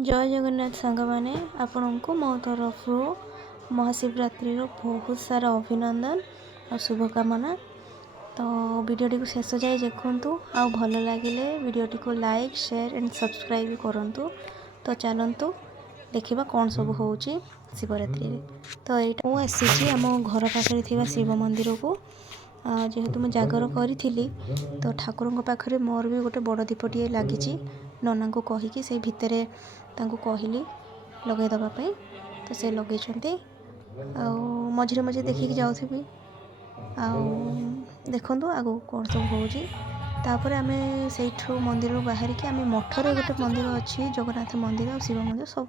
जय जगन्नाथ सांग मैंने आपण को मो तरफ महाशिवरात्रि बहुत सारा अभिनंदन और शुभकामना। तो वीडियोटी को शेष जाए देखूँ आ भल लगे वीडियोटी को लाइक शेयर एंड सब्सक्राइब करूँ। तो चलतु देखा कौन सब हो शिवरात्रि। तो यहाँ मुझे आम घर पाखे थी शिव मंदिर को जेहेतु मुझे जागर करी तो ठाकुर पाखे मोर भी गोटे बड़ दीपटे लगी नना को कहीकि से भितर कहली लगे दवापाई तो से लगे मझे मझे देखिक जाऊँगी देखु आगो कौन सब होपर आम से मंदिर बाहर की आम मठर गोटे मंदिर अच्छी जगन्नाथ मंदिर और शिव मंदिर सब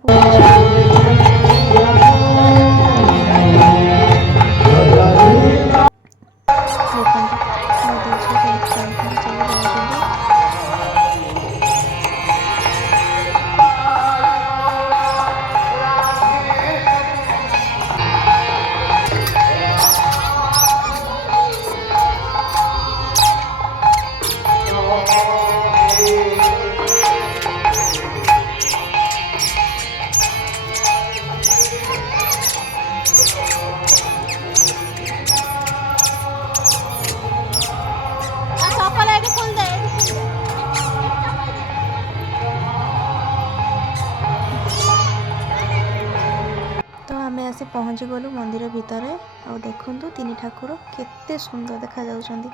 आसी पहुँची गलु मंदिर भितर आ देखु तीन ठाकुर केते सुंदर देखा जाउछंदी।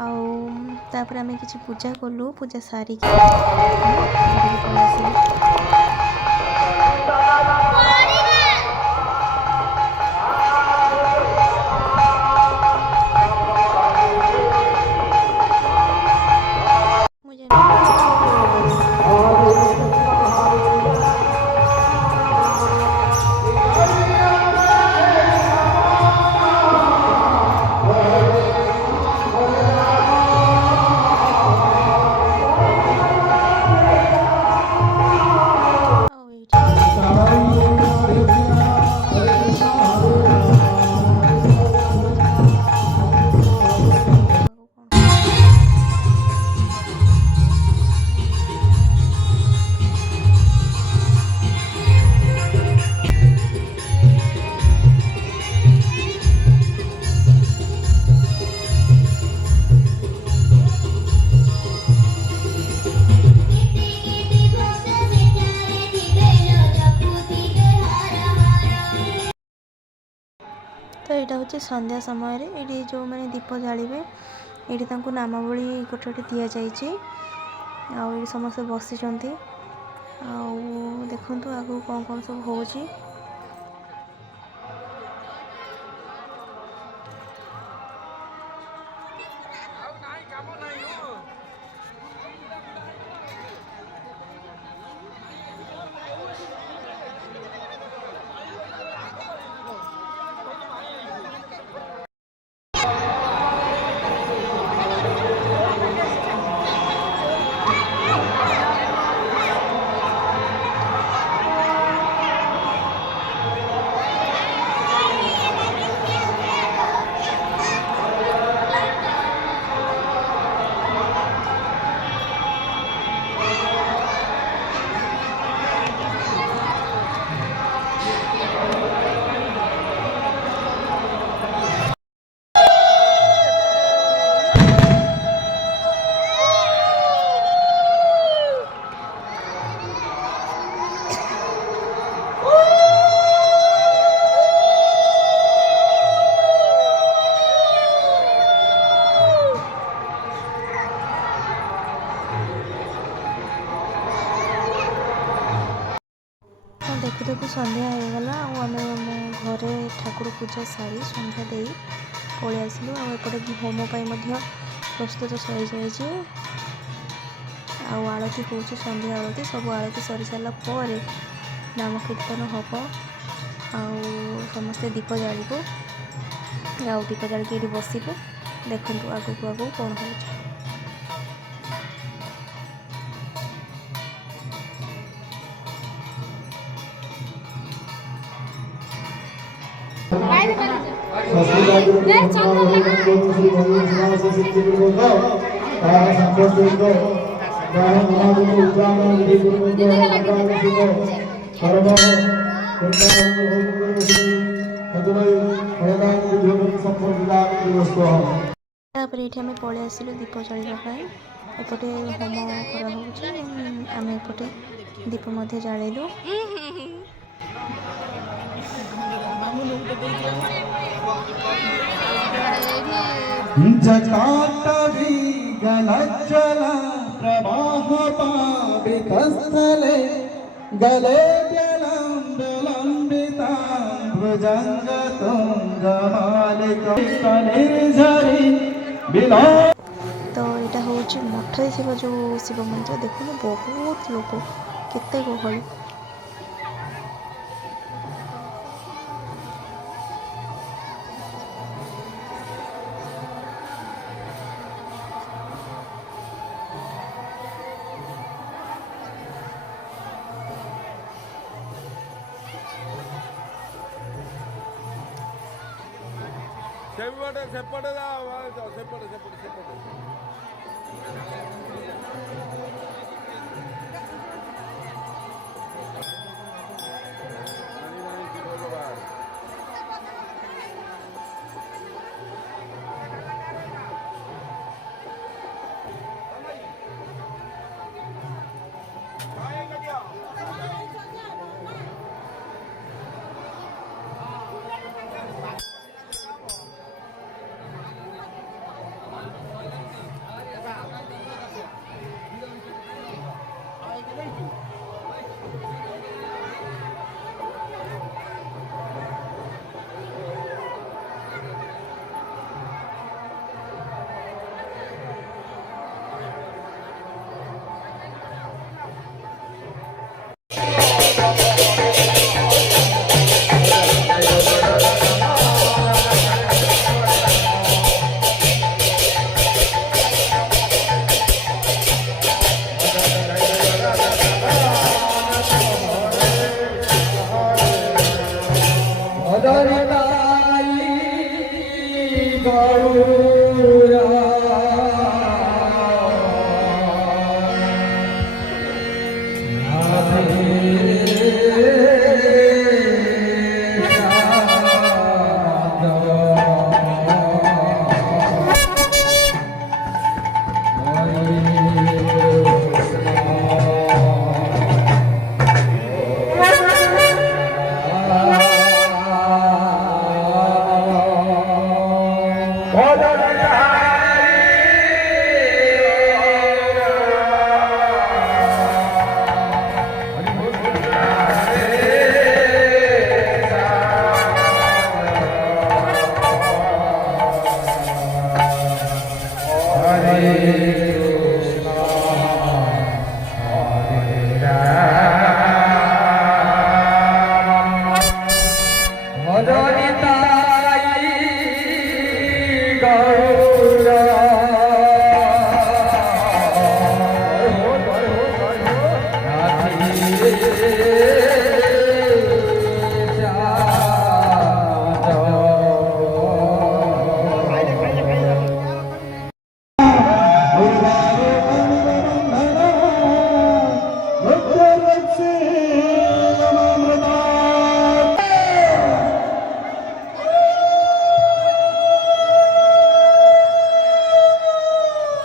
आउे आम कि पूजा कलु पूजा सारिक तो यहाँ हूँ संध्या समय ये जो मैंने दीप जालिबे ये नामावली गोटे गोटे दि जाए समस्ते बसी देखु आगू कौन कौन सब हो। देखु देखु संध्या होगला आम घरे ठाकुर पूजा सारी संध्या दे पलि आसलु आउटे होम प्रस्तुत सरी जाए आरती हो संध्या आरती सब आरती सरी सारा पर नाम कीर्तन हम समस्ते दीप जालु दीप जालिक ये बसबू देखु आगू आगू कौन हो। ତାପରେ ଏଇଠି ଆମେ ପଳେଇ ଆସିଲୁ ଦୀପ ଜାଳିବା ପାଇଁ। ଏପଟେ ହୋମ କରାହେଉଛି, ଆମେ ଏପଟେ ଦୀପ ମଧ୍ୟ ଜାଳିଲୁ। जटाटवी गलज्जल प्रवाह पावितस्थले गले लम्बिता भुजङ्गतुङ्गमालिकनिर्झरि बिला। तो यहाँ हूँ मठे थी जो शिव मंदिर देखो बहुत लोक केते गहली। सेपटे सेपटे सेपटे सेपटे सेपटे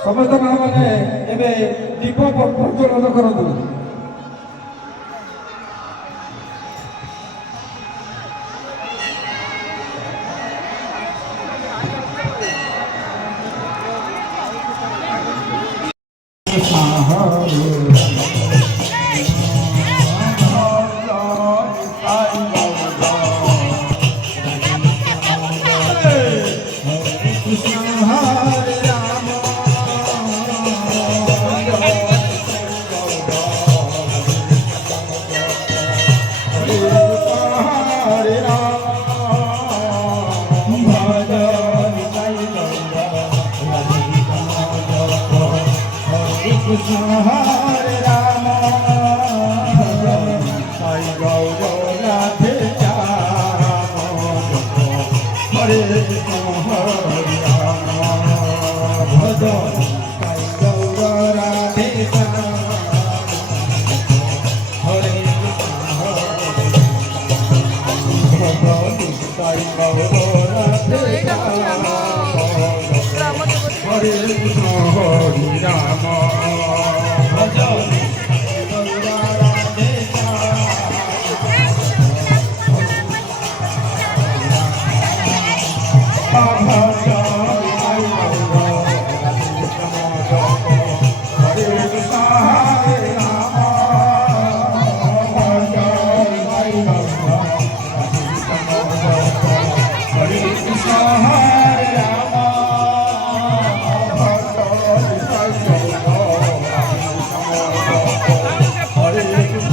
समस्त मैंने दीप प्रज्वलन करूँ। Hare Rama, Sai Gaura Radhe Rama, Hare Hare Rama, Sai Gaura Radhe Rama.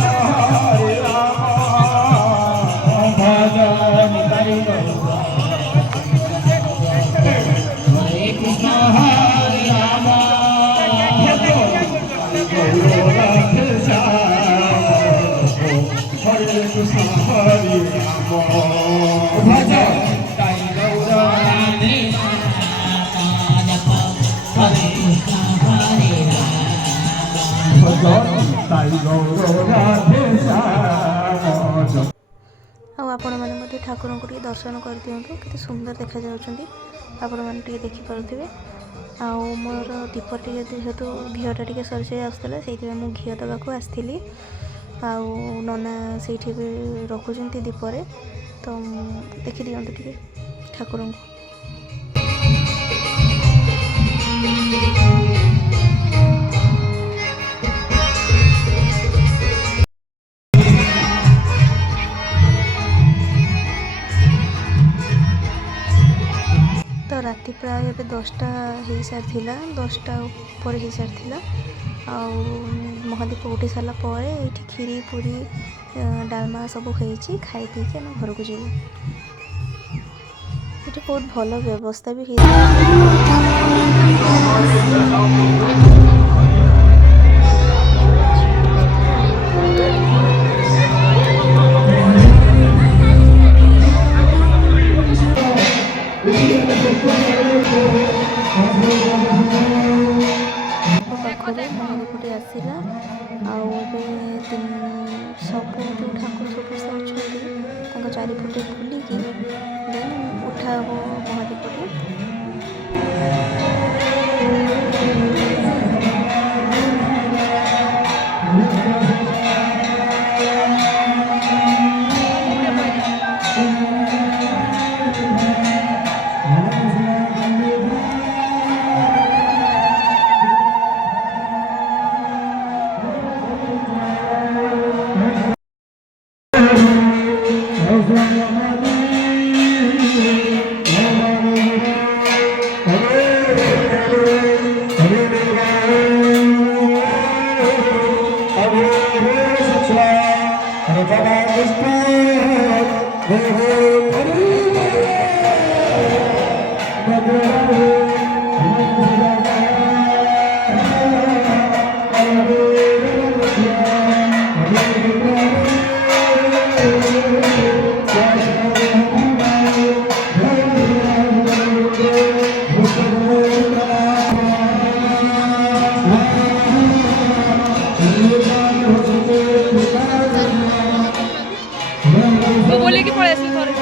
हरे राम भजन करि गौरा हरे कृष्ण हरे राम गौरनाथ श्याम हरे कृष्ण हरे राम भजन करि गौरनाथ ଆଉ ଆପଣମାନେ ମଧ୍ୟ ଠାକୁରଙ୍କୁ ଟିକେ ଦର୍ଶନ କରିଦିଅନ୍ତୁ, କେତେ ସୁନ୍ଦର ଦେଖାଯାଉଛନ୍ତି ଆପଣମାନେ ଟିକେ ଦେଖିପାରୁଥିବେ। ଆଉ ମୋର ଦୀପ ଟିକେ ଯେହେତୁ ଘିଅଟା ଟିକେ ସରିସାରି ଆସୁଥିଲା, ସେଇଥିପାଇଁ ମୁଁ ଘିଅ ଦେବାକୁ ଆସିଥିଲି। ଆଉ ନନା ସେଇଠି ବି ରଖୁଛନ୍ତି ଦୀପରେ, ତ ଦେଖିଦିଅନ୍ତୁ ଟିକେ ଠାକୁରଙ୍କୁ। ତ ରାତି ପ୍ରାୟ ଏବେ 10ଟା ହେଇସାରିଥିଲା, 10ଟା ଉପରେ ହେଇସାରିଥିଲା। ଆଉ ମହାଦୀପ ଉଠି ସାରିଲା ପରେ ଏଇଠି କ୍ଷୀରି ପୁରୀ ଡାଲମା ସବୁ ହେଇଛି, ଖାଇ ପିଇକି ଆମେ ଘରକୁ ଯିବୁ। ଏଠି ବହୁତ ଭଲ ବ୍ୟବସ୍ଥା ବି ହେଇଥିଲା। ପାଖରେ ମହାଦୀପଟି ଆସିଲା। ଆଉ ଏବେ ସବୁ ଯେଉଁ ଠାକୁର ସମସ୍ତେ ଅଛନ୍ତି ତାଙ୍କ ଚାରିପଟେ ବୁଲିକି ଦେନ୍ ଉଠା ହେବ ମହାଦୀପଟି। वो बोले कि पड़े इसमें थोड़े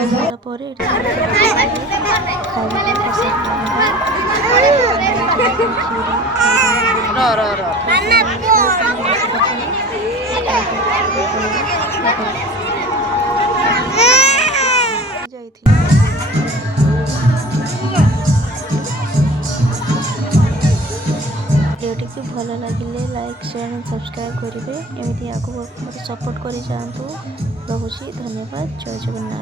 ସାରିଲା ପରେ ଏଠି ଯାଇଥିଲି। ଭିଡ଼ିଓଟିକୁ ଭଲ ଲାଗିଲେ ଲାଇକ୍ ସେୟାର ଆଣ୍ଡ ସବସ୍କ୍ରାଇବ୍ କରିବେ। ଏମିତି ଆଗକୁ ମୋତେ ସପୋର୍ଟ କରି ଯାଆନ୍ତୁ। ରହୁଛି, ଧନ୍ୟବାଦ, ଜୟ ଜଗନ୍ନାଥ।